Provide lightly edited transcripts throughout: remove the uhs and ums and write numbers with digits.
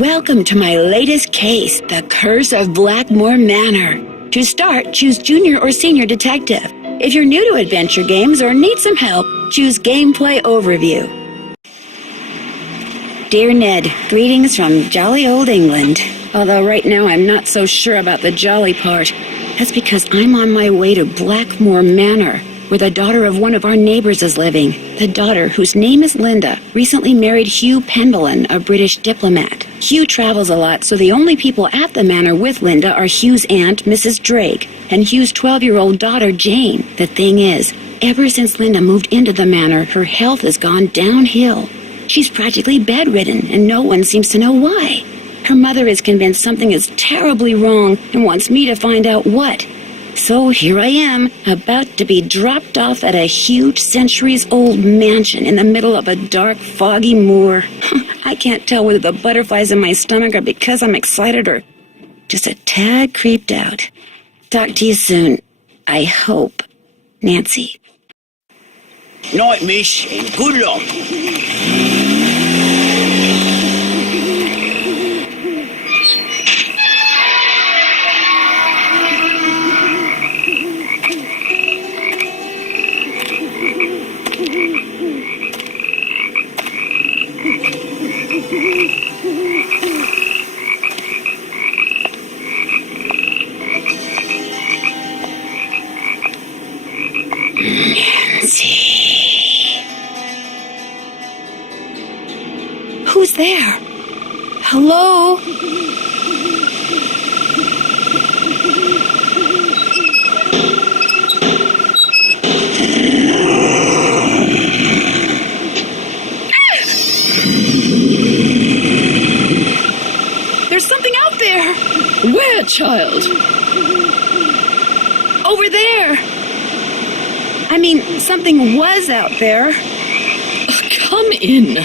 Welcome to my latest case, The Curse of Blackmoor Manor. To start, choose Junior or Senior Detective. If you're new to adventure games or need some help, choose Gameplay Overview. Dear Ned, greetings from jolly old England. Although right now I'm not so sure about the jolly part. That's because I'm on my way to Blackmoor Manor, where the daughter of one of our neighbors is living. The daughter, whose name is Linda, recently married Hugh Pendleton, a British diplomat. Hugh travels a lot, so the only people at the manor with Linda are Hugh's aunt, Mrs. Drake, and Hugh's 12-year-old daughter, Jane. The thing is, ever since Linda moved into the manor, her health has gone downhill. She's practically bedridden, and no one seems to know why. Her mother is convinced something is terribly wrong and wants me to find out what. So here I am, about to be dropped off at a huge centuries-old mansion in the middle of a dark, foggy moor. I can't tell whether the butterflies in my stomach are because I'm excited or just a tad creeped out. Talk to you soon. I hope. Nancy. Night, miss, and good luck. Who's there? Hello? There's something out there. Where, child? Over there. I mean, something was out there. Come in.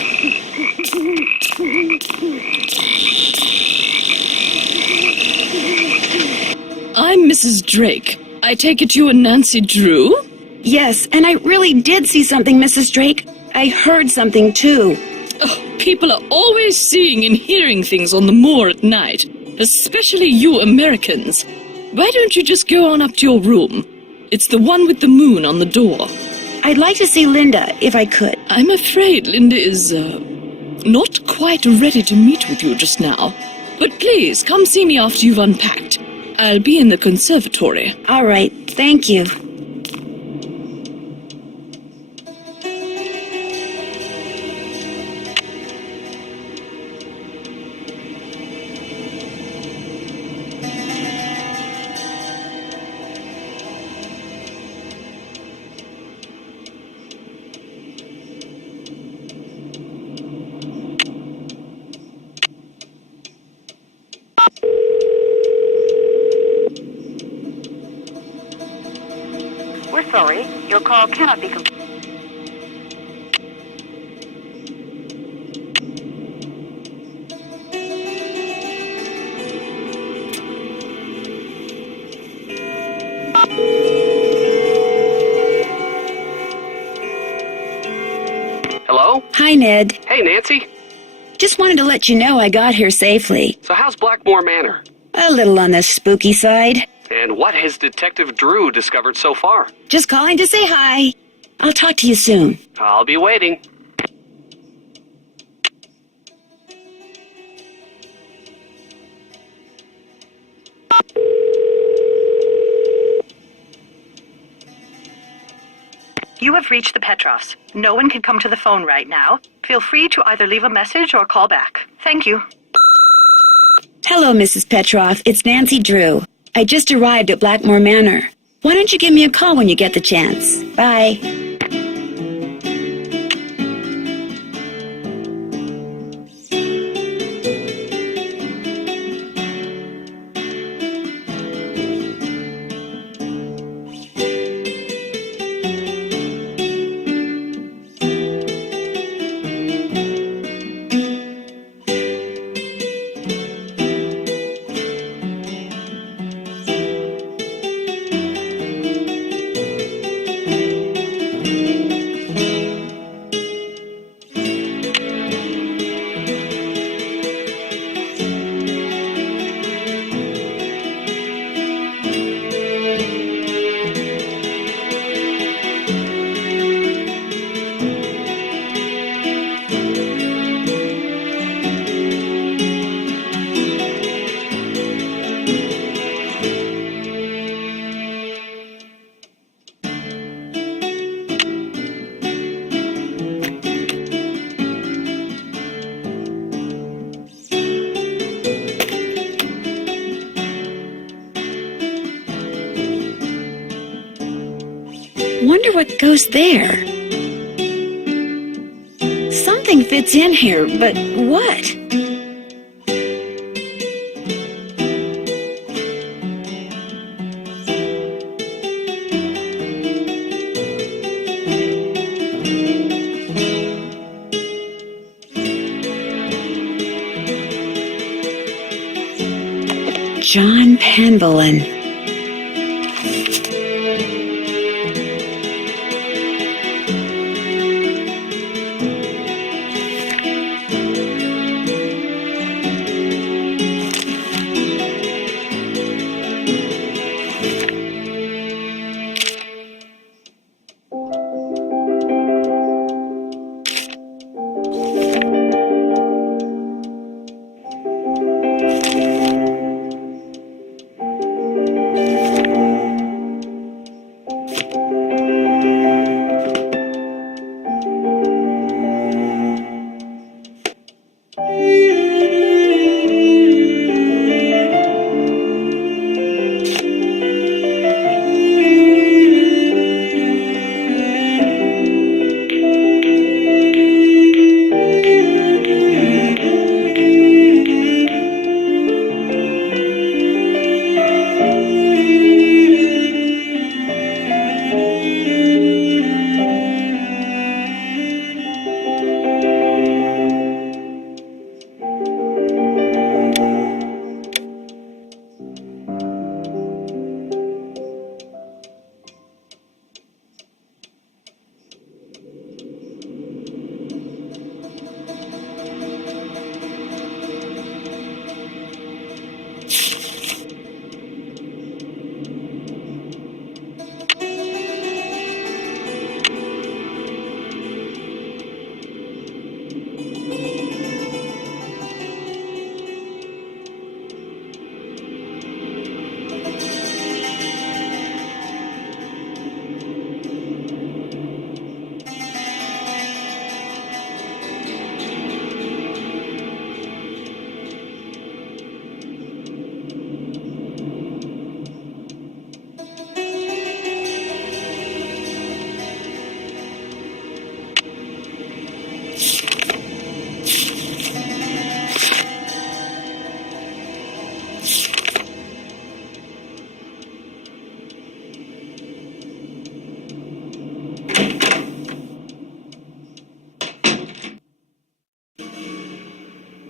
I'm Mrs. Drake. I take it you are Nancy Drew? Yes, and I really did see something, Mrs. Drake. I heard something, too. Oh, people are always seeing and hearing things on the moor at night, especially you Americans. Why don't you just go on up to your room? It's the one with the moon on the door. I'd like to see Linda, if I could. I'm afraid Linda is, not quite ready to meet with you just now. But please, come see me after you've unpacked. I'll be in the conservatory. All right, thank you. We're sorry. Your call cannot be completed. Hello? Hi, Ned. Hey, Nancy. Just wanted to let you know I got here safely. So how's Blackmoor Manor? A little on the spooky side. And what has Detective Drew discovered so far? Just calling to say hi. I'll talk to you soon. I'll be waiting. You have reached the Petrovs. No one can come to the phone right now. Feel free to either leave a message or call back. Thank you. Hello, Mrs. Petrov. It's Nancy Drew. I just arrived at Blackmoor Manor. Why don't you give me a call when you get the chance? Bye. Wonder what goes there. Something fits in here, but what? John Penbelin.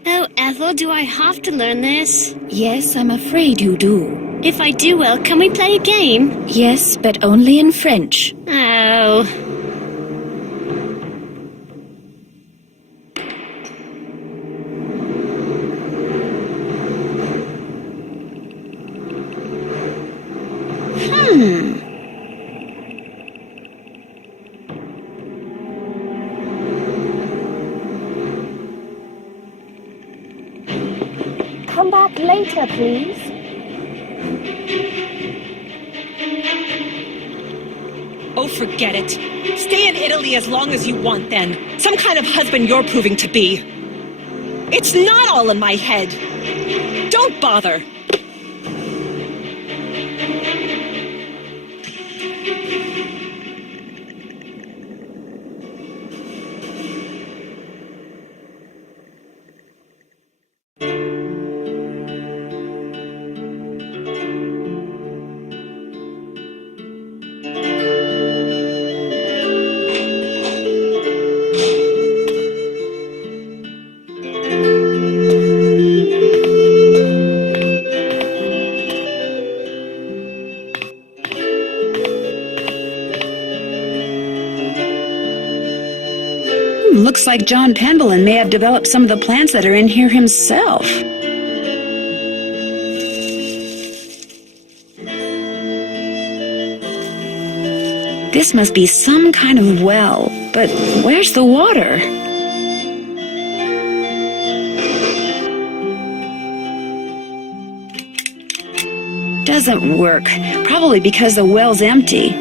Oh, Ethel, do I have to learn this? Yes, I'm afraid you do. If I do well, can we play a game? Yes, but only in French. Oh. Come back later, please. Oh, forget it. Stay in Italy as long as you want, then. Some kind of husband you're proving to be. It's not all in my head. Don't bother. Looks like John Penbelin may have developed some of the plants that are in here himself. This must be some kind of well, but where's the water? Doesn't work, probably because the well's empty.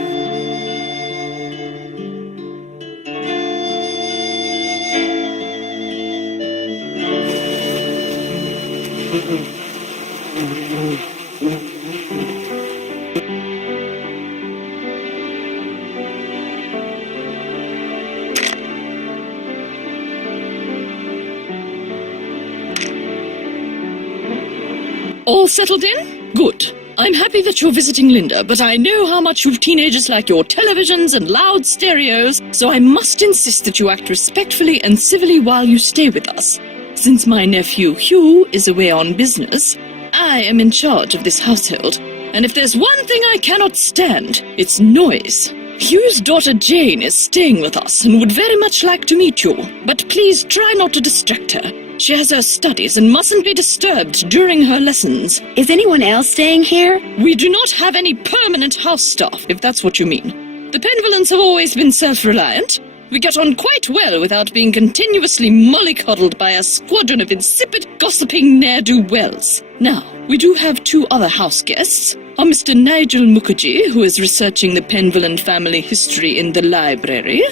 settled in? Good. I'm happy that you're visiting Linda, but I know how much you teenagers like your televisions and loud stereos, so I must insist that you act respectfully and civilly while you stay with us. Since my nephew Hugh is away on business, I am in charge of this household, and if there's one thing I cannot stand, it's noise. Hugh's daughter Jane is staying with us and would very much like to meet you, but please try not to distract her. She has her studies and mustn't be disturbed during her lessons. Is anyone else staying here? We do not have any permanent house staff, if that's what you mean. The Penvillans have always been self-reliant. We get on quite well without being continuously mollycoddled by a squadron of insipid, gossiping ne'er-do-wells. Now, we do have 2 other house guests. Are Mr. Nigel Mukherjee, who is researching the Penvillan family history in the library,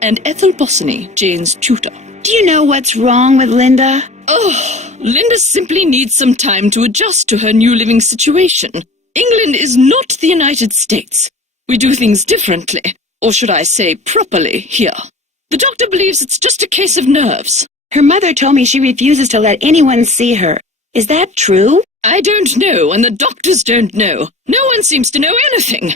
and Ethel Bossany, Jane's tutor. Do you know what's wrong with Linda? Oh, Linda simply needs some time to adjust to her new living situation. England is not the United States. We do things differently, or should I say properly, here. The doctor believes it's just a case of nerves. Her mother told me she refuses to let anyone see her. Is that true? I don't know, and the doctors don't know. No one seems to know anything.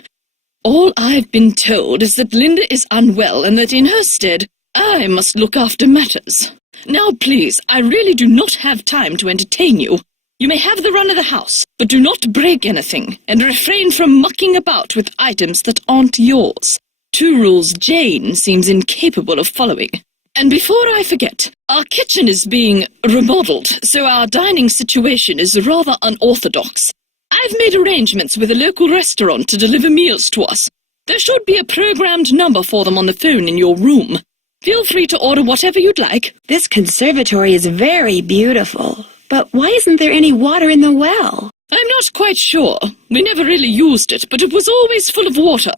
All I've been told is that Linda is unwell and that in her stead, I must look after matters. Now, please, I really do not have time to entertain you. You may have the run of the house, but do not break anything, and refrain from mucking about with items that aren't yours. 2 rules Jane seems incapable of following. And before I forget, our kitchen is being remodeled, so our dining situation is rather unorthodox. I've made arrangements with a local restaurant to deliver meals to us. There should be a programmed number for them on the phone in your room. Feel free to order whatever you'd like. This conservatory is very beautiful, but why isn't there any water in the well? I'm not quite sure. We never really used it, but it was always full of water.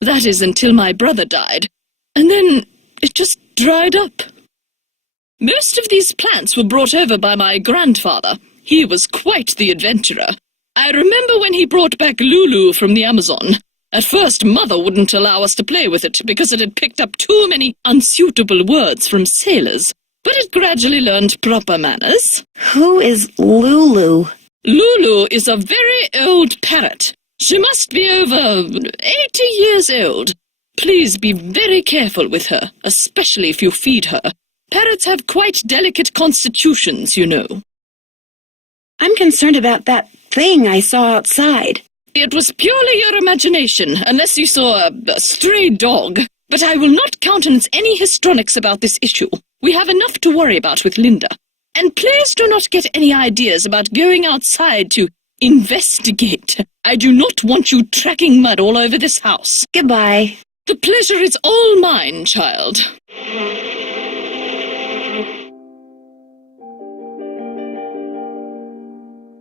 That is until my brother died. And then it just dried up. Most of these plants were brought over by my grandfather. He was quite the adventurer. I remember when he brought back Lulu from the Amazon. At first, Mother wouldn't allow us to play with it because it had picked up too many unsuitable words from sailors. But it gradually learned proper manners. Who is Lulu? Lulu is a very old parrot. She must be over 80 years old. Please be very careful with her, especially if you feed her. Parrots have quite delicate constitutions, you know. I'm concerned about that thing I saw outside. It was purely your imagination, unless you saw a stray dog. But I will not countenance any histrionics about this issue. We have enough to worry about with Linda. And please do not get any ideas about going outside to investigate. I do not want you tracking mud all over this house. Goodbye. The pleasure is all mine, child.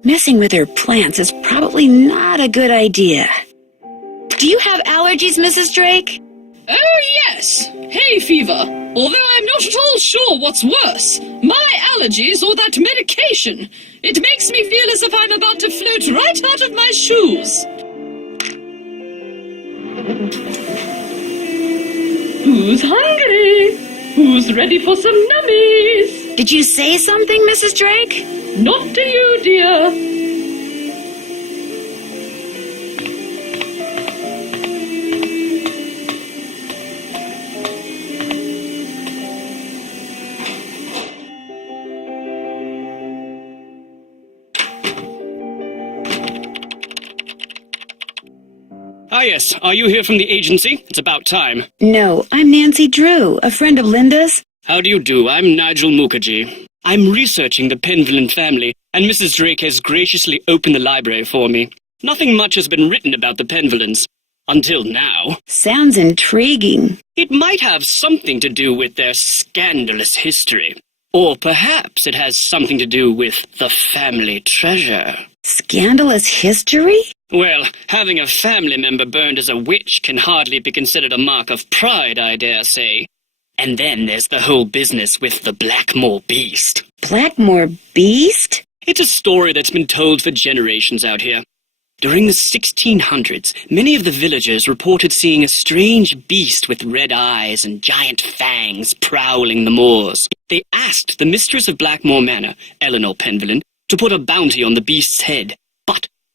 Messing with her plants is probably not a good idea. Do you have allergies, Mrs. Drake? Oh, yes. Hay fever. Although I'm not at all sure what's worse, my allergies or that medication. It makes me feel as if I'm about to float right out of my shoes. Who's hungry? Who's ready for some nummies? Did you say something, Mrs. Drake? Not to you, dear. Ah, yes. Are you here from the agency? It's about time. No, I'm Nancy Drew, a friend of Linda's. How do you do? I'm Nigel Mukherjee. I'm researching the Penvillan family, and Mrs. Drake has graciously opened the library for me. Nothing much has been written about the Penvillans. Until now. Sounds intriguing. It might have something to do with their scandalous history. Or perhaps it has something to do with the family treasure. Scandalous history? Well, having a family member burned as a witch can hardly be considered a mark of pride, I dare say. And then there's the whole business with the Blackmoor beast. Blackmoor beast? It's a story that's been told for generations out here. During the 1600s, many of the villagers reported seeing a strange beast with red eyes and giant fangs prowling the moors. They asked the mistress of Blackmoor Manor, Eleanor Penvillan, to put a bounty on the beast's head.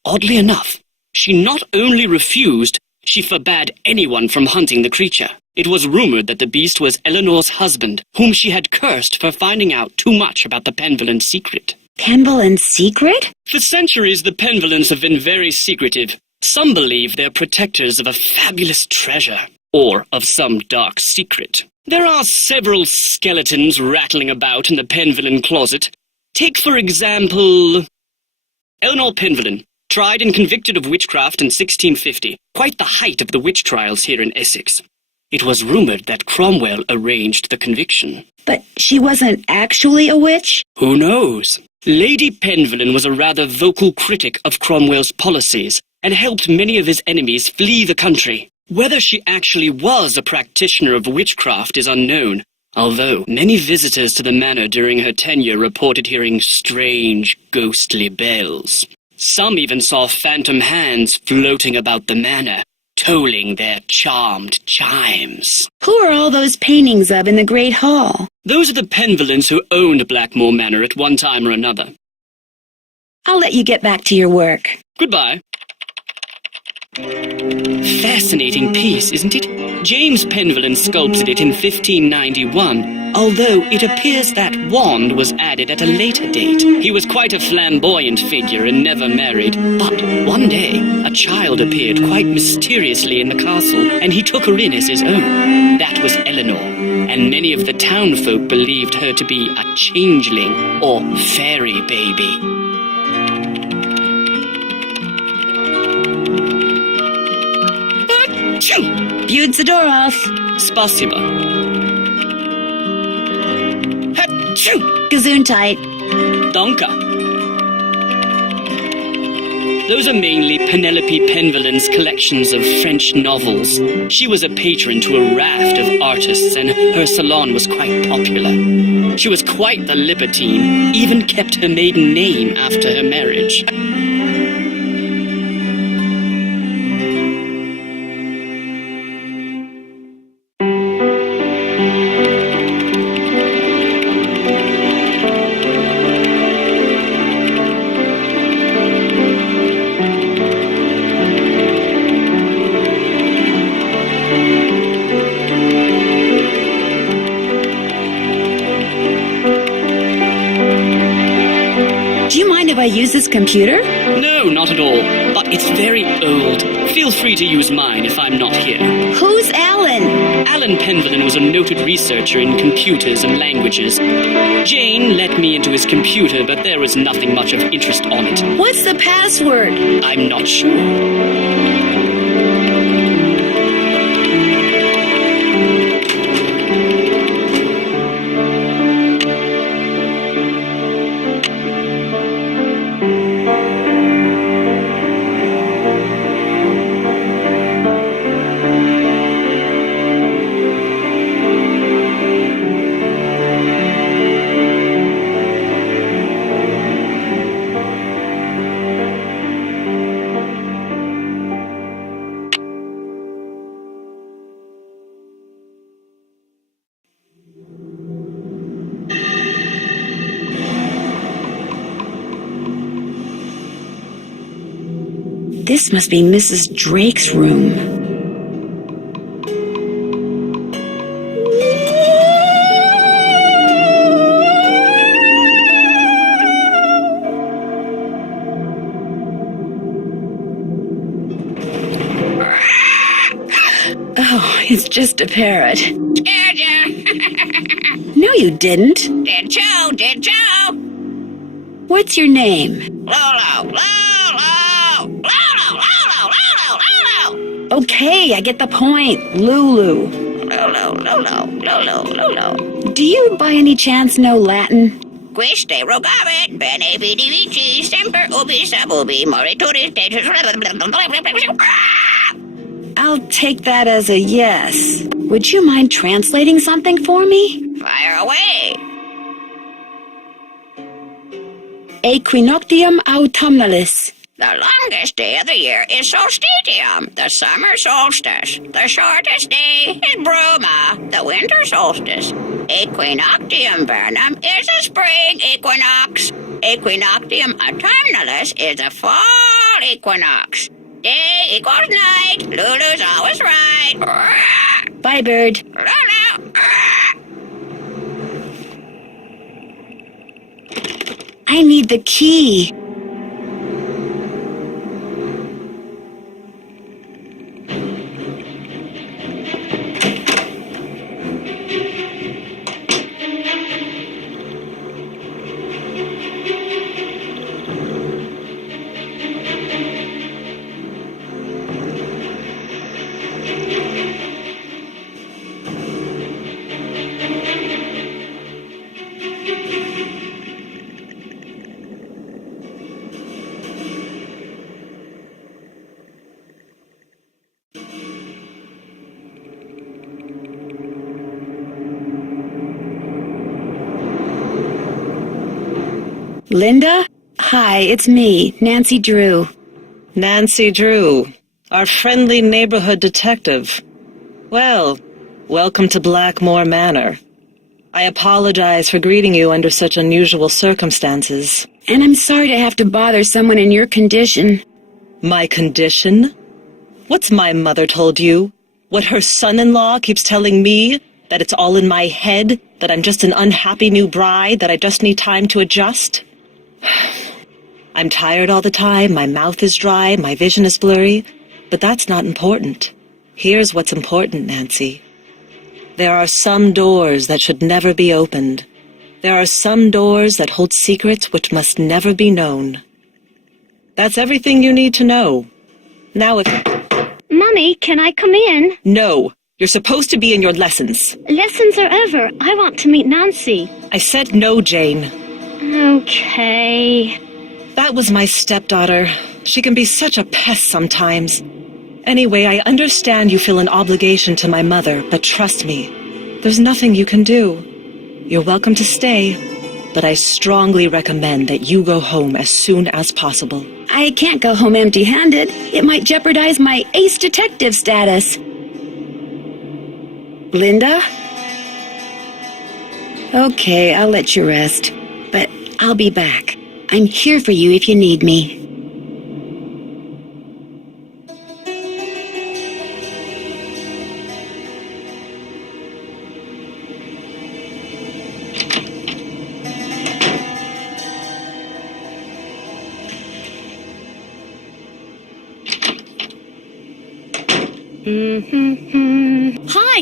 Oddly enough, she not only refused, she forbade anyone from hunting the creature. It was rumored that the beast was Eleanor's husband, whom she had cursed for finding out too much about the Penvillan secret. Penvillan's secret? For centuries, the Penvillans have been very secretive. Some believe they're protectors of a fabulous treasure, or of some dark secret. There are several skeletons rattling about in the Penvillan closet. Take, for example, Eleanor Penvillan, tried and convicted of witchcraft in 1650, quite the height of the witch trials here in Essex. It was rumored that Cromwell arranged the conviction. But she wasn't actually a witch? Who knows? Lady Penvillan was a rather vocal critic of Cromwell's policies and helped many of his enemies flee the country. Whether she actually was a practitioner of witchcraft is unknown, although many visitors to the manor during her tenure reported hearing strange, ghostly bells. Some even saw phantom hands floating about the manor, tolling their charmed chimes. Who are all those paintings of in the Great Hall? Those are the Penvillans who owned Blackmoor Manor at one time or another. I'll let you get back to your work. Goodbye. Fascinating piece, isn't it? James Penvillan sculpted it in 1591, although it appears that wand was added at a later date. He was quite a flamboyant figure and never married, but one day a child appeared quite mysteriously in the castle, and he took her in as his own. That was Eleanor, and many of the townfolk believed her to be a changeling or fairy baby. Beaud Zadorov. Spasiba. Hatchoo! Gesundheit. Danke. Those are mainly Penelope Penvillan's collections of French novels. She was a patron to a raft of artists, and her salon was quite popular. She was quite the libertine, even kept her maiden name after her marriage. If I use this computer? No, not at all. But it's very old. Feel free to use mine if I'm not here. Who's Alan? Alan Penvillan was a noted researcher in computers and languages. Jane let me into his computer, but there was nothing much of interest on it. What's the password? I'm not sure. This must be Mrs. Drake's room. Oh, it's just a parrot. Scared ya? No, you didn't. Did you? Did you? What's your name? Lolo, Lolo, Lolo, Lolo, Lolo, Lolo. Okay, I get the point. Lulu. Lolo, Lolo, Lolo, Lolo. Do you by any chance know Latin? Quiste rogavit, bene vidi vici, semper ubi sub ubi, morituris detus. I'll take that as a yes. Would you mind translating something for me? Fire away. Equinoctium autumnalis. The longest day of the year is solstitium, the summer solstice. The shortest day is bruma, the winter solstice. Equinoctium vernum is a spring equinox. Equinoctium autumnalis is a fall about equinox. Day equals night. Lulu's always right. Bye, Bird. Lulu. I need the key. Linda? Hi, it's me, Nancy Drew. Nancy Drew, our friendly neighborhood detective. Well, welcome to Blackmoor Manor. I apologize for greeting you under such unusual circumstances. And I'm sorry to have to bother someone in your condition. My condition? What's my mother told you? What her son-in-law keeps telling me? That it's all in my head? That I'm just an unhappy new bride? That I just need time to adjust? I'm tired all the time, my mouth is dry, my vision is blurry, but that's not important. Here's what's important, Nancy. There are some doors that should never be opened. There are some doors that hold secrets which must never be known. That's everything you need to know. Now if... Mummy, can I come in? No, you're supposed to be in your lessons. Lessons are over. I want to meet Nancy. I said no, Jane. Okay. That was my stepdaughter. She can be such a pest sometimes. Anyway, I understand you feel an obligation to my mother, but trust me, there's nothing you can do. You're welcome to stay, but I strongly recommend that you go home as soon as possible. I can't go home empty-handed. It might jeopardize my ace detective status. Linda? Okay, I'll let you rest. But I'll be back. I'm here for you if you need me. Hi.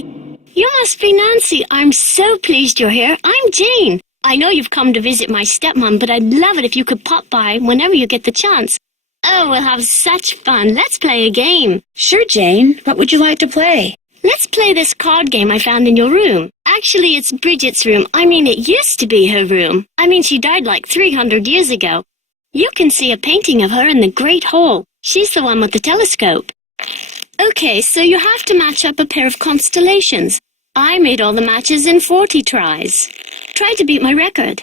You must be Nancy. I'm so pleased you're here. I'm Jane. I know you've come to visit my stepmom, but I'd love it if you could pop by whenever you get the chance. Oh, we'll have such fun. Let's play a game. Sure, Jane. What would you like to play? Let's play this card game I found in your room. Actually, it's Bridget's room. I mean, it used to be her room. I mean, she died like 300 years ago. You can see a painting of her in the Great Hall. She's the one with the telescope. Okay, so you have to match up a pair of constellations. I made all the matches in 40 tries. Try to beat my record.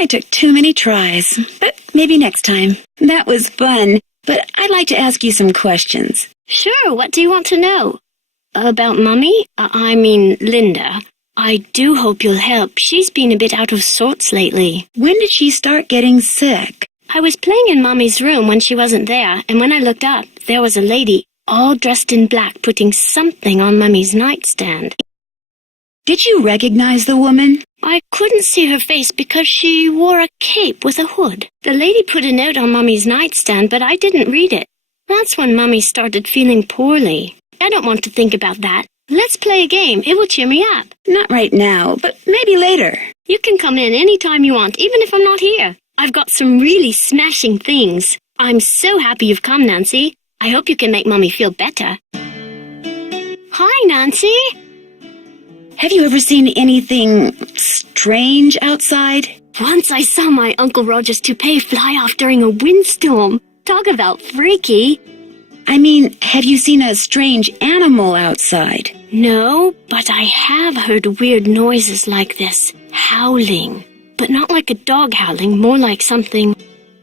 I took too many tries, but maybe next time. That was fun, but I'd like to ask you some questions. Sure, what do you want to know? About Mummy? I mean, Linda. I do hope you'll help. She's been a bit out of sorts lately. When did she start getting sick? I was playing in Mummy's room when she wasn't there, and when I looked up, there was a lady, all dressed in black, putting something on Mummy's nightstand. Did you recognize the woman? I couldn't see her face because she wore a cape with a hood. The lady put a note on Mummy's nightstand, but I didn't read it. That's when Mummy started feeling poorly. I don't want to think about that. Let's play a game. It will cheer me up. Not right now, but maybe later. You can come in any time you want, even if I'm not here. I've got some really smashing things. I'm so happy you've come, Nancy. I hope you can make Mummy feel better. Hi, Nancy. Have you ever seen anything strange outside? Once I saw my Uncle Roger's toupee fly off during a windstorm. Talk about freaky. I mean, have you seen a strange animal outside? No, but I have heard weird noises like this, howling. But not like a dog howling, more like something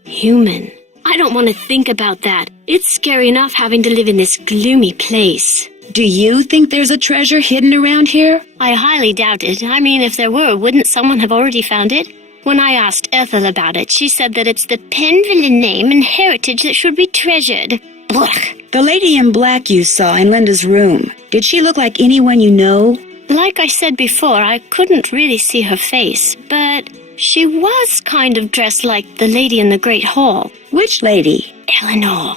human. I don't want to think about that. It's scary enough having to live in this gloomy place. Do you think there's a treasure hidden around here? I highly doubt it. I mean, if there were, wouldn't someone have already found it? When I asked Ethel about it, she said that it's the Penville name and heritage that should be treasured. Blech. The lady in black you saw in Linda's room, did she look like anyone you know? Like I said before, I couldn't really see her face, but she was kind of dressed like the lady in the Great Hall. Which lady? Eleanor.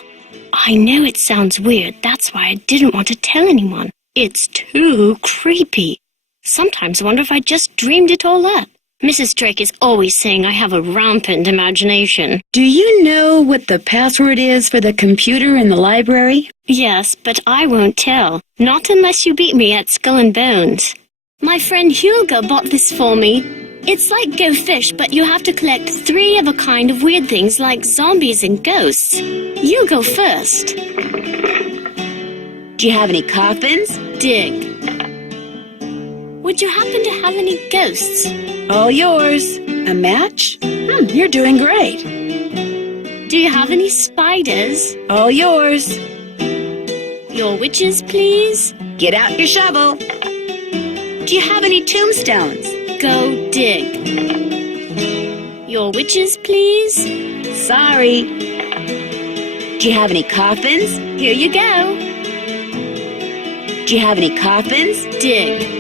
I know it sounds weird, that's why I didn't want to tell anyone. It's too creepy. Sometimes I wonder if I just dreamed it all up. Mrs. Drake is always saying I have a rampant imagination. Do you know what the password is for the computer in the library? Yes, but I won't tell. Not unless you beat me at Skull and Bones. My friend Hugo bought this for me. It's like Go Fish, but you have to collect 3 of a kind of weird things like zombies and ghosts. You go first. Do you have any coffins? Dig. Would you happen to have any ghosts? All yours. A match? You're doing great. Do you have any spiders? All yours. Your witches, please? Get out your shovel. Do you have any tombstones? Go dig. Your witches, please? Sorry. Do you have any coffins? Here you go. Do you have any coffins? Dig.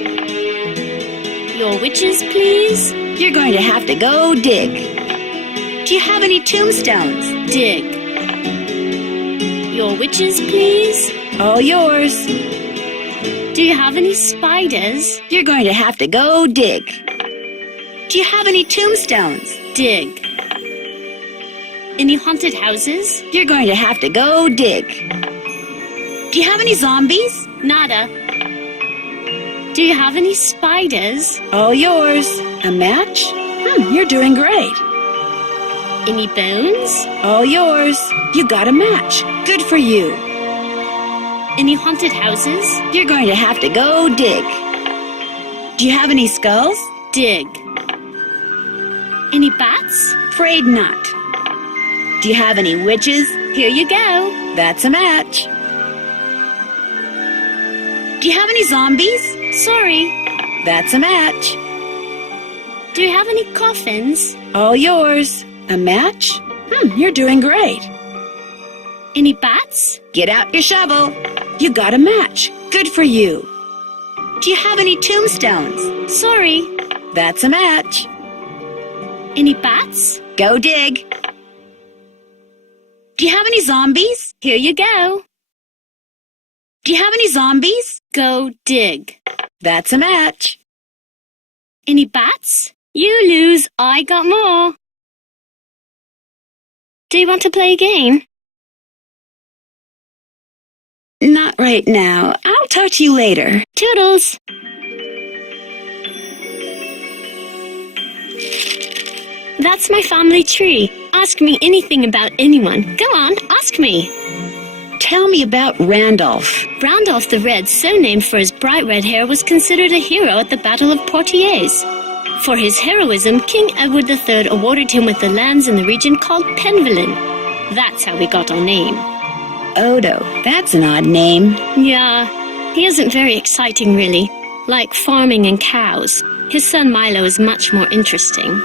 Your witches, please? You're going to have to go dig. Do you have any tombstones? Dig. Your witches, please? All yours. Do you have any spiders? You're going to have to go dig. Do you have any tombstones? Dig. Any haunted houses? You're going to have to go dig. Do you have any zombies? Nada. Do you have any spiders? All yours. A match? You're doing great. Any bones? All yours. You got a match. Good for you. Any haunted houses? You're going to have to go dig. Do you have any skulls? Dig. Any bats? Afraid not. Do you have any witches? Here you go. That's a match. Do you have any zombies? Sorry. That's a match. Do you have any coffins? All yours. A match? You're doing great. Any bats? Get out your shovel. You got a match. Good for you. Do you have any tombstones? Sorry. That's a match. Any bats? Go dig. Do you have any zombies? Here you go. Do you have any zombies? Go dig. That's a match. Any bats? You lose. I got more. Do you want to play again? Not right now. I'll talk to you later. Toodles. That's my family tree. Ask me anything about anyone. Go on, ask me. Tell me about Randolph. Randolph the Red, so named for his bright red hair, was considered a hero at the Battle of Poitiers. For his heroism, King Edward III awarded him with the lands in the region called Penvillin. That's how we got our name. Odo, that's an odd name. Yeah, he isn't very exciting really, like farming and cows. His son Milo is much more interesting.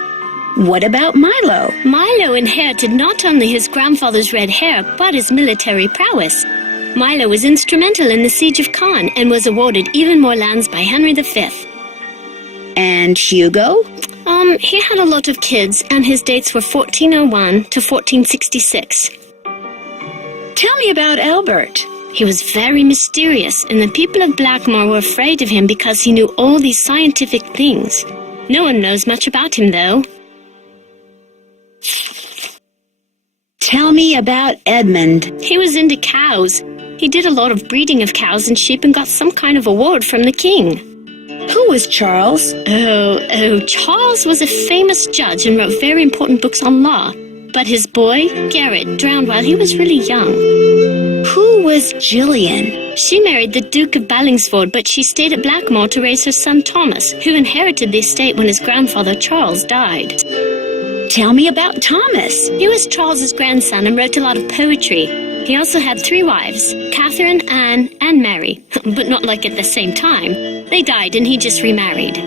What about Milo? Milo inherited not only his grandfather's red hair, but his military prowess. Milo was instrumental in the siege of Caen and was awarded even more lands by Henry V. And Hugo? He had a lot of kids, and his dates were 1401 to 1466. Tell me about Albert. He was very mysterious, and the people of Blackmoor were afraid of him because he knew all these scientific things. No one knows much about him, though. Tell me about Edmund. He was into cows. He did a lot of breeding of cows and sheep and got some kind of award from the king. Who was Charles? Charles was a famous judge and wrote very important books on law. But his boy, Garrett, drowned while he was really young. Who was Gillian? She married the Duke of Ballingsford, but she stayed at Blackmoor to raise her son Thomas, who inherited the estate when his grandfather Charles died. Tell me about Thomas. He was Charles's grandson and wrote a lot of poetry. He also had 3 wives, Catherine, Anne, and Mary, but not like at the same time. They died and he just remarried.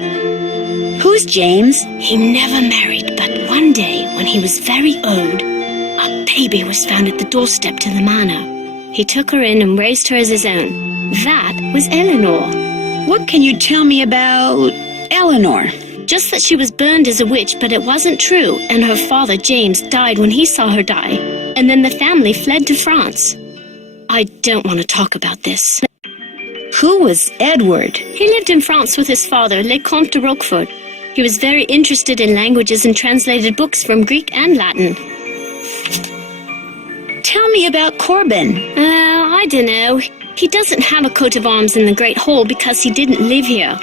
Who's James? He never married, but one day, when he was very old, a baby was found at the doorstep to the manor. He took her in and raised her as his own. That was Eleanor. What can you tell me about Eleanor? Just that she was burned as a witch, but it wasn't true, and her father, James, died when he saw her die, and then the family fled to France. I don't want to talk about this. Who was Edward? He lived in France with his father, Le Comte de Roquefort. He was very interested in languages and translated books from Greek and Latin. Tell me about Corbin. I don't know. He doesn't have a coat of arms in the Great Hall because he didn't live here.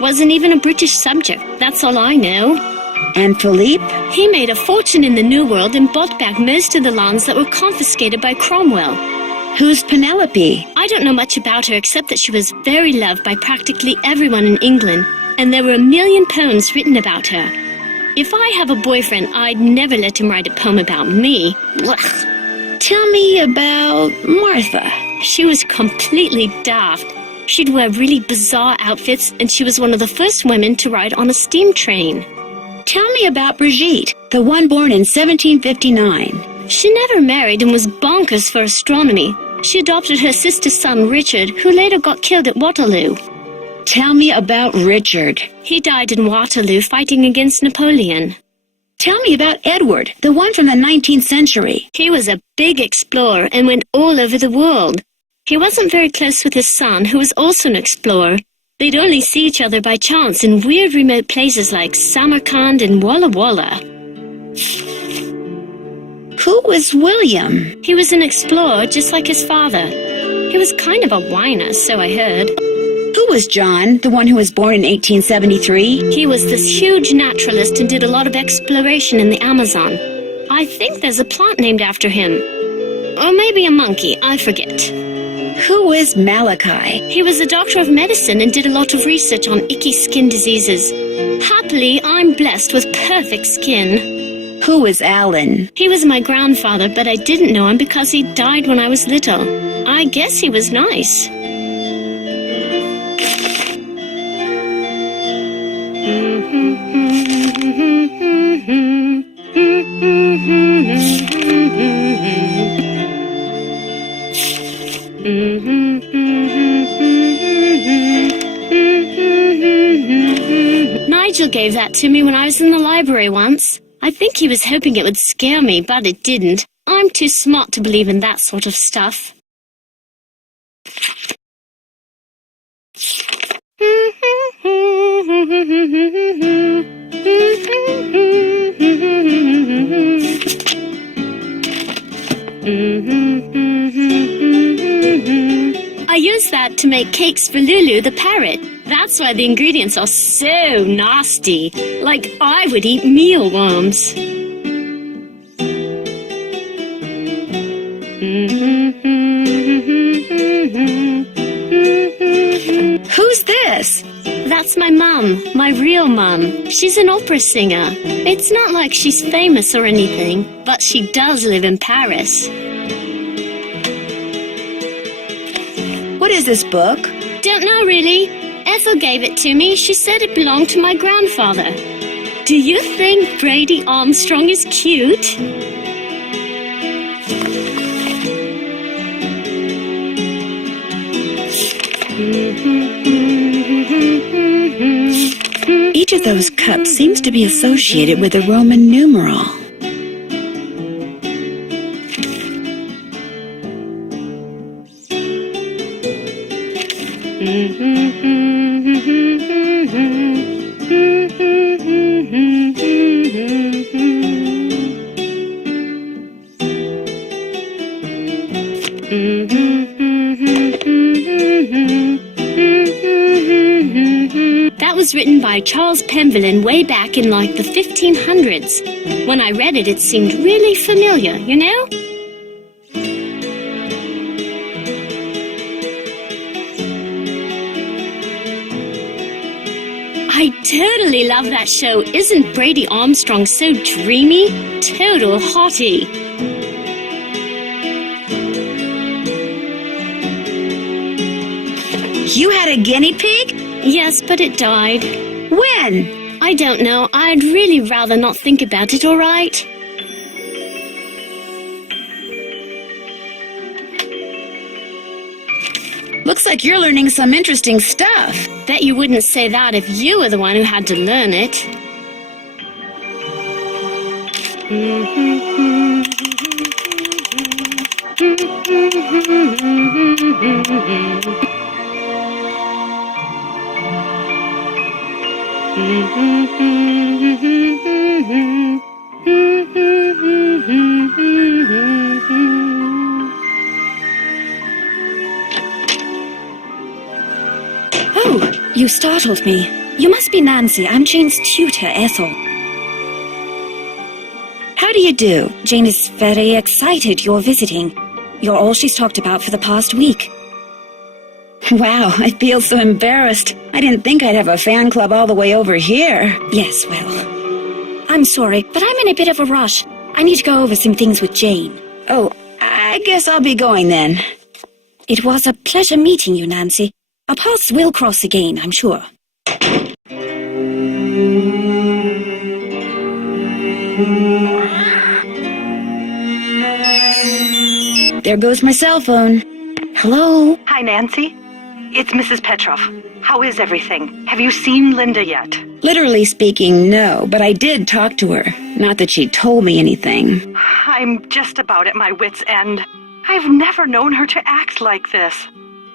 Wasn't even a British subject, that's all I know. And Philippe? He made a fortune in the New World and bought back most of the lands that were confiscated by Cromwell. Who's Penelope? I don't know much about her except that she was very loved by practically everyone in England, and there were 1 million poems written about her. If I have a boyfriend, I'd never let him write a poem about me. Blech. Tell me about Martha. She was completely daft. She'd wear really bizarre outfits, and she was one of the first women to ride on a steam train. Tell me about Brigitte, the one born in 1759. She never married and was bonkers for astronomy. She adopted her sister's son, Richard, who later got killed at Waterloo. Tell me about Richard. He died in Waterloo fighting against Napoleon. Tell me about Edward, the one from the 19th century. He was a big explorer and went all over the world. He wasn't very close with his son, who was also an explorer. They'd only see each other by chance in weird remote places like Samarkand and Walla Walla. Who was William? He was an explorer just like his father. He was kind of a whiner, so I heard. Who was John, the one who was born in 1873? He was this huge naturalist and did a lot of exploration in the Amazon. I think there's a plant named after him. Or maybe a monkey, I forget. Who was Malachi? He was a doctor of medicine and did a lot of research on icky skin diseases. Happily, I'm blessed with perfect skin. Who was Alan? He was my grandfather, but I didn't know him because he died when I was little. I guess he was nice. Nigel gave that to me when I was in the library once. I think he was hoping it would scare me, but it didn't. I'm too smart to believe in that sort of stuff. I used that to make cakes for Lulu the parrot. That's why the ingredients are so nasty. Like I would eat mealworms. Who's this? That's my mum, my real mum. She's an opera singer. It's not like she's famous or anything, but she does live in Paris. What is this book? Don't know really. Ethel gave it to me. She said it belonged to my grandfather. Do you think Brady Armstrong is cute? Each of those cups seems to be associated with a Roman numeral. That was written by Charles Penvillin way back in like the 1500s. When I read it, it seemed really familiar, you know? I totally love that show. Isn't Brady Armstrong so dreamy? Total hottie. You had a guinea pig? Yes, but it died. When? I don't know. I'd really rather not think about it, all right? Looks like you're learning some interesting stuff. Bet you wouldn't say that if you were the one who had to learn it. Oh, you startled me. You must be Nancy. I'm Jane's tutor, Ethel. How do you do? Jane is very excited you're visiting. You're all she's talked about for the past week. Wow, I feel so embarrassed. I didn't think I'd have a fan club all the way over here. Yes, well, I'm sorry, but I'm in a bit of a rush. I need to go over some things with Jane. Oh, I guess I'll be going then. It was a pleasure meeting you, Nancy. Our paths will cross again, I'm sure. There goes my cell phone. Hello? Hi, Nancy. It's Mrs. Petrov. How is everything? Have you seen Linda yet? Literally speaking, no, but I did talk to her. Not that she told me anything. I'm just about at my wit's end. I've never known her to act like this.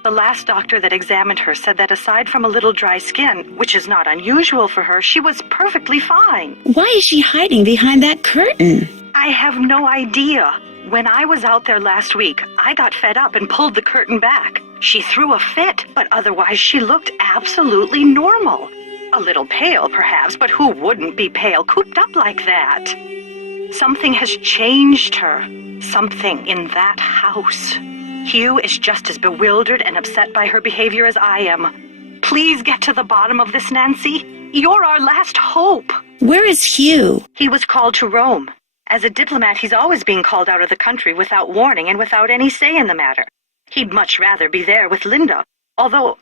The last doctor that examined her said that aside from a little dry skin, which is not unusual for her, she was perfectly fine. Why is she hiding behind that curtain? I have no idea. When I was out there last week, I got fed up and pulled the curtain back. She threw a fit, but otherwise she looked absolutely normal. A little pale, perhaps, but who wouldn't be pale, cooped up like that? Something has changed her. Something in that house. Hugh is just as bewildered and upset by her behavior as I am. Please get to the bottom of this, Nancy. You're our last hope. Where is Hugh? He was called to Rome. As a diplomat, he's always being called out of the country without warning and without any say in the matter. He'd much rather be there with Linda, although...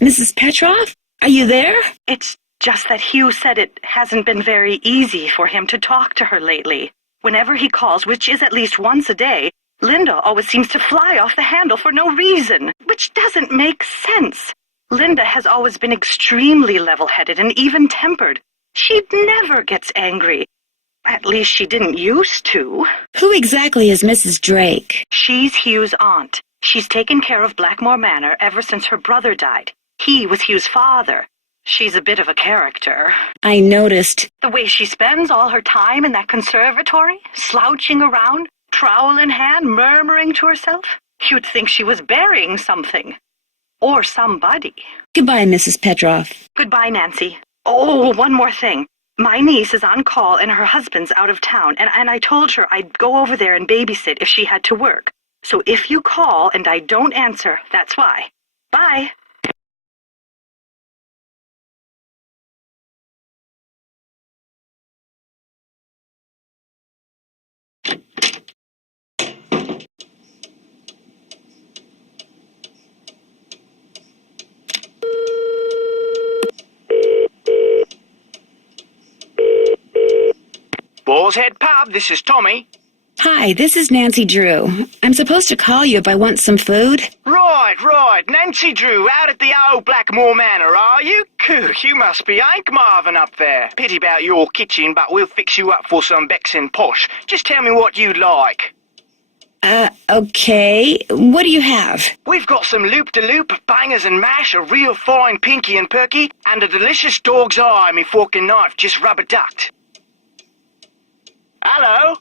Mrs. Petrov? Are you there? It's just that Hugh said it hasn't been very easy for him to talk to her lately. Whenever he calls, which is at least once a day, Linda always seems to fly off the handle for no reason, which doesn't make sense. Linda has always been extremely level-headed and even-tempered. She never gets angry. At least she didn't used to. Who exactly is Mrs. Drake? She's Hugh's aunt. She's taken care of Blackmoor Manor ever since her brother died. He was Hugh's father. She's a bit of a character. I noticed. The way she spends all her time in that conservatory, slouching around, trowel in hand, murmuring to herself. You'd think she was burying something. Or somebody. Goodbye, Mrs. Petrov. Goodbye, Nancy. Oh, one more thing. My niece is on call and her husband's out of town, and I told her I'd go over there and babysit if she had to work. So if you call and I don't answer, that's why. Bye. Boar's Head Pub, this is Tommy. Hi, this is Nancy Drew. I'm supposed to call you if I want some food. Right. Nancy Drew, out at the old Blackmoor Manor, are you? You must be Hank Marvin up there. Pity about your kitchen, but we'll fix you up for some Bex and Posh. Just tell me what you'd like. Okay. What do you have? We've got some loop-de-loop, bangers and mash, a real fine pinky and perky, and a delicious dog's eye, me fork and knife, just rubber-ducked. Hello?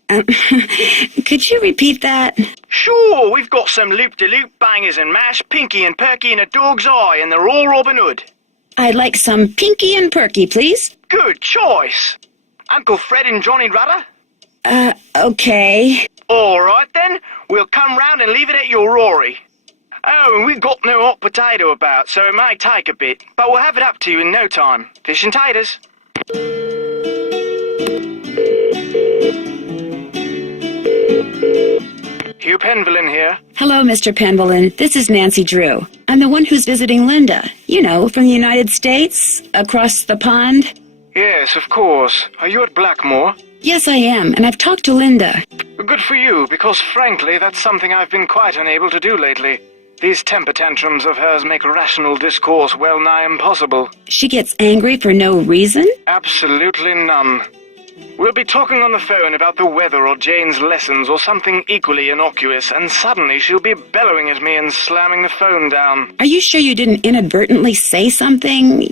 Could you repeat that? Sure, we've got some loop-de-loop, bangers and mash, pinky and perky, and a dog's eye, and they're all Robin Hood. I'd like some pinky and perky, please. Good choice. Uncle Fred and Johnny Rudder? Okay. All right, then. We'll come round and leave it at your Rory. Oh, and we've got no hot potato about, so it may take a bit, but we'll have it up to you in no time. Fish and taters. Hugh Penvillin here. Hello, Mr. Penvillin. This is Nancy Drew. I'm the one who's visiting Linda. You know, from the United States, across the pond. Yes, of course. Are you at Blackmoor? Yes, I am, and I've talked to Linda. Good for you, because frankly, that's something I've been quite unable to do lately. These temper tantrums of hers make rational discourse well nigh impossible. She gets angry for no reason? Absolutely none. We'll be talking on the phone about the weather or Jane's lessons or something equally innocuous, and suddenly she'll be bellowing at me and slamming the phone down. Are you sure you didn't inadvertently say something,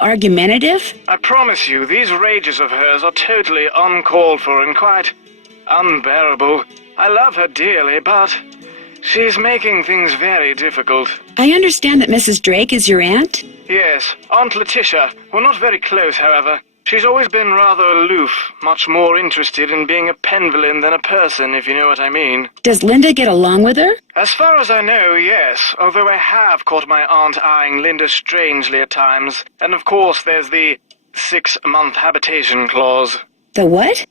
argumentative? I promise you, these rages of hers are totally uncalled for and quite unbearable. I love her dearly, but she's making things very difficult. I understand that Mrs. Drake is your aunt? Yes, Aunt Letitia. We're not very close, however. She's always been rather aloof, much more interested in being a Penvillin than a person, if you know what I mean. Does Linda get along with her? As far as I know, yes, although I have caught my aunt eyeing Linda strangely at times. And of course there's the 6-month habitation clause. The what?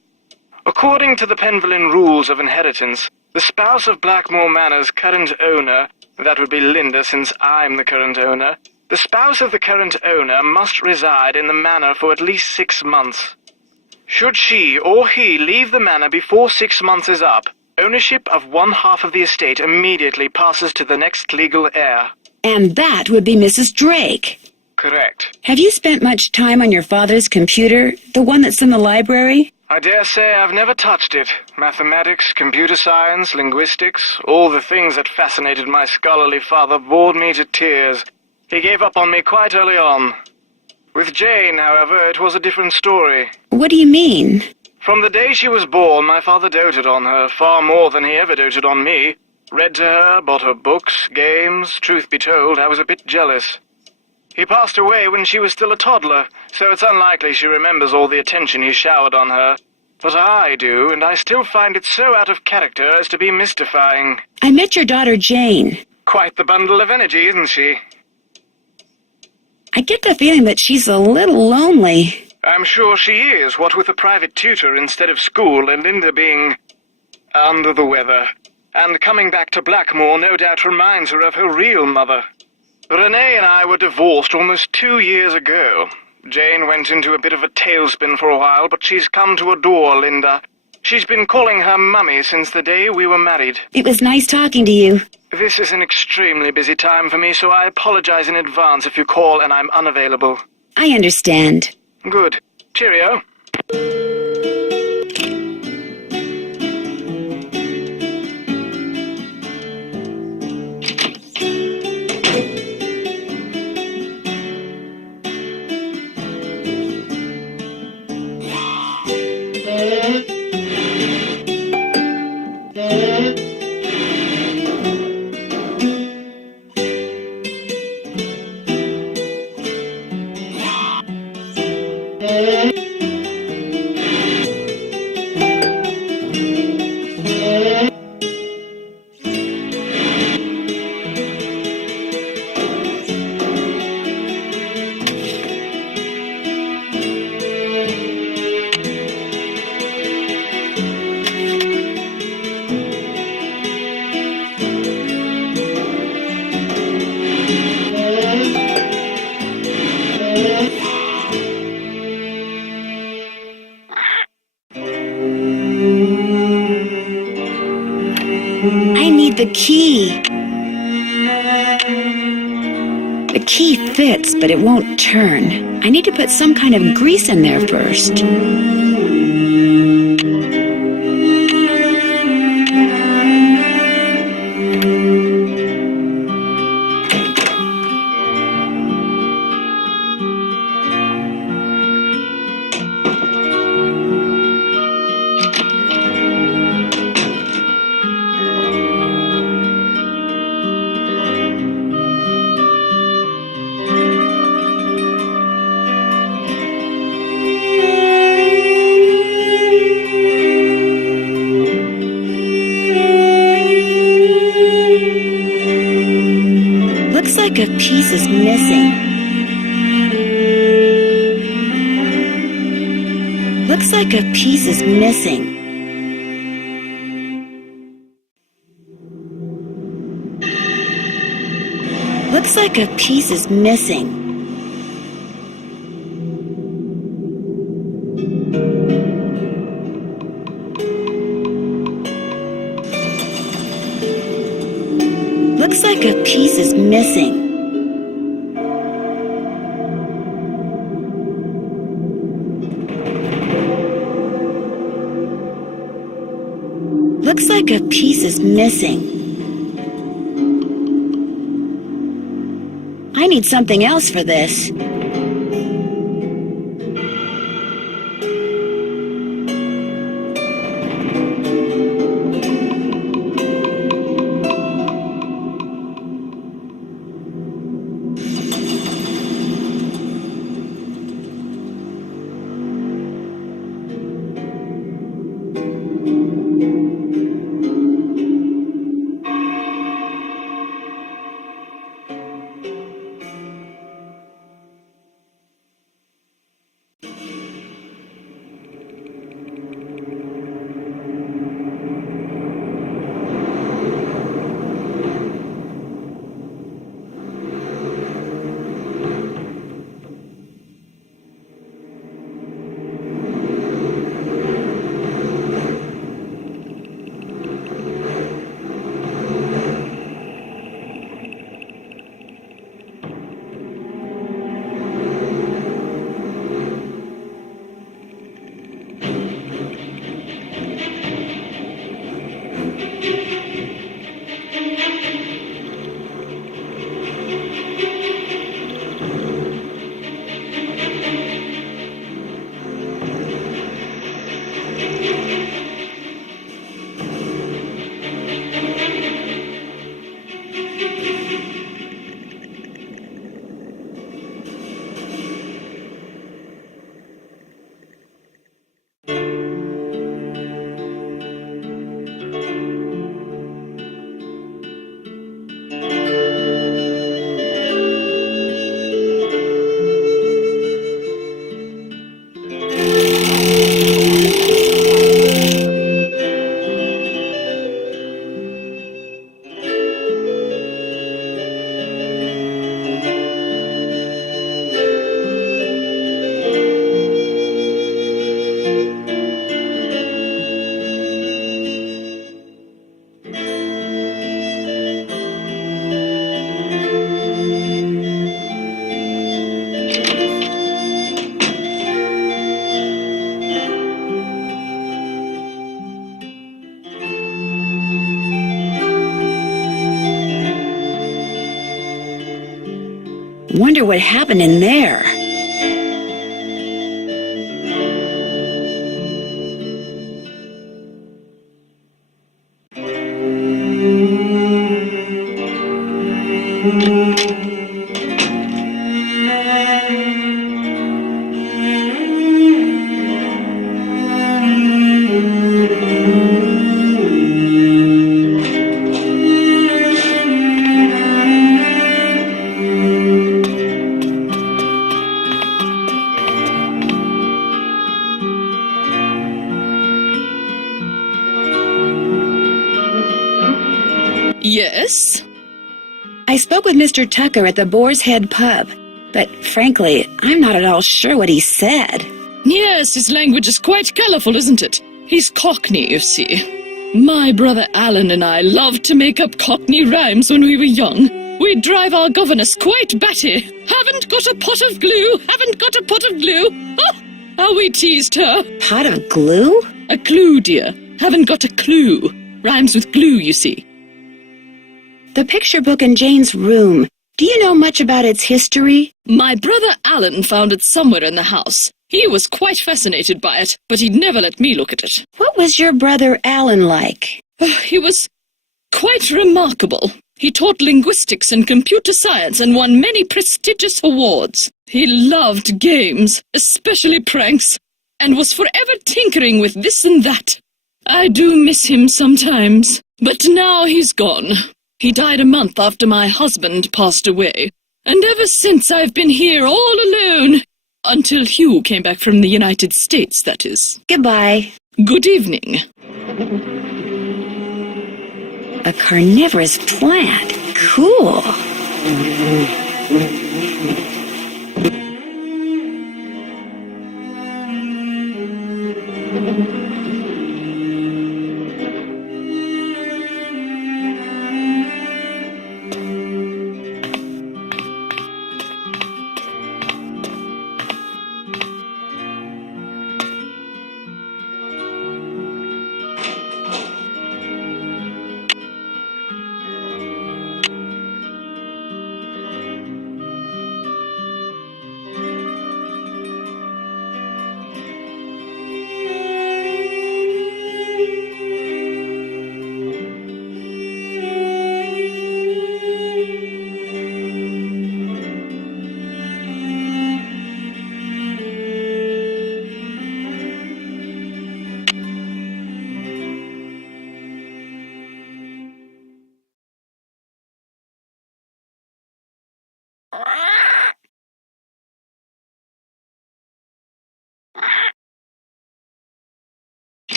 According to the Penvillin rules of inheritance, the spouse of Blackmoor Manor's current owner, that would be Linda since I'm the current owner, the spouse of the current owner must reside in the manor for at least 6 months. Should she or he leave the manor before 6 months is up, ownership of one half of the estate immediately passes to the next legal heir. And that would be Mrs. Drake. Correct. Have you spent much time on your father's computer, the one that's in the library? I dare say I've never touched it. Mathematics, computer science, linguistics, all the things that fascinated my scholarly father bored me to tears. He gave up on me quite early on. With Jane, however, it was a different story. What do you mean? From the day she was born, my father doted on her, far more than he ever doted on me. Read to her, bought her books, games. Truth be told, I was a bit jealous. He passed away when she was still a toddler, so it's unlikely she remembers all the attention he showered on her. But I do, and I still find it so out of character as to be mystifying. I met your daughter Jane. Quite the bundle of energy, isn't she? I get the feeling that she's a little lonely. I'm sure she is, what with a private tutor instead of school and Linda being under the weather. And coming back to Blackmoor no doubt reminds her of her real mother. Renee and I were divorced almost 2 years ago. Jane went into a bit of a tailspin for a while, but she's come to adore Linda. She's been calling her Mummy since the day we were married. It was nice talking to you. This is an extremely busy time for me, so I apologize in advance if you call and I'm unavailable. I understand. Good. Cheerio. key. The key fits, but it won't turn. I need to put some kind of grease in there first. Looks like a piece is missing. Looks like a piece is missing. Looks like a piece is missing. Looks like a piece is missing. Looks like a piece is missing. I need something else for this. Wonder what happened in there. Yes? I spoke with Mr. Tucker at the Boar's Head pub, but frankly, I'm not at all sure what he said. Yes, his language is quite colourful, isn't it? He's Cockney, you see. My brother Alan and I loved to make up Cockney rhymes when we were young. We'd drive our governess quite batty. Haven't got a pot of glue, haven't got a pot of glue. Oh, how we teased her. Pot of glue? A clue, dear. Haven't got a clue. Rhymes with glue, you see. The picture book in Jane's room. Do you know much about its history? My brother Alan found it somewhere in the house. He was quite fascinated by it, but he'd never let me look at it. What was your brother Alan like? He was quite remarkable. He taught linguistics and computer science and won many prestigious awards. He loved games, especially pranks, and was forever tinkering with this and that. I do miss him sometimes, but now he's gone. He died a month after my husband passed away, and ever since I've been here all alone. Until Hugh came back from the United States, that is. Goodbye. Good evening. A carnivorous plant. Cool.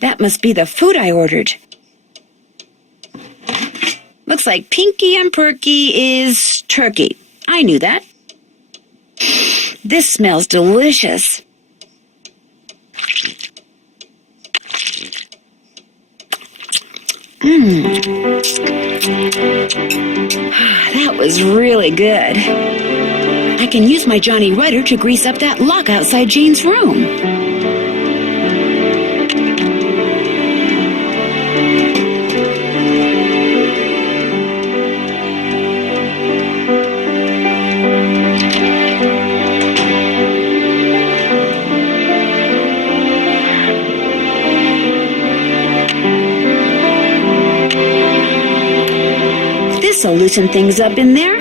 That must be the food I ordered. Looks like Pinky and Perky is turkey. I knew that. This smells delicious. That was really good. I can use my Johnny Rudder to grease up that lock outside Jane's room. This'll loosen things up in there.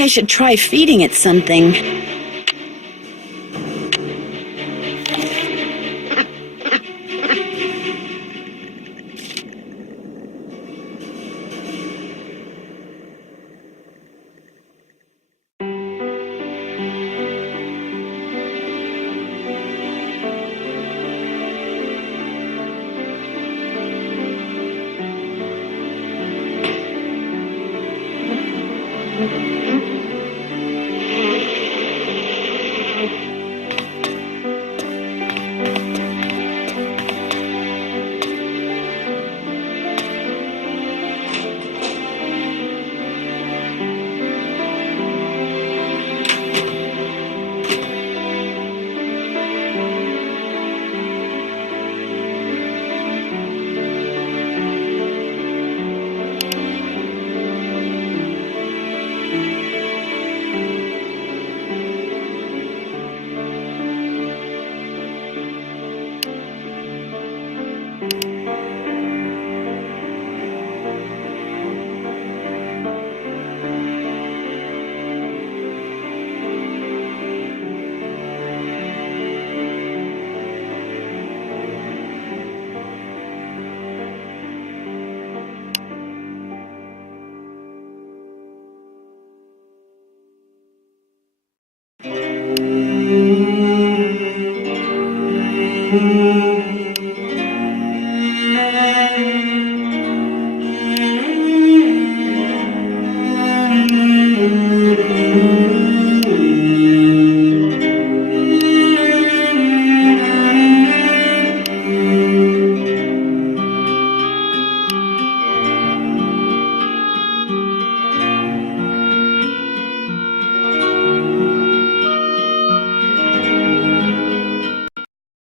Maybe I should try feeding it something. Thank you.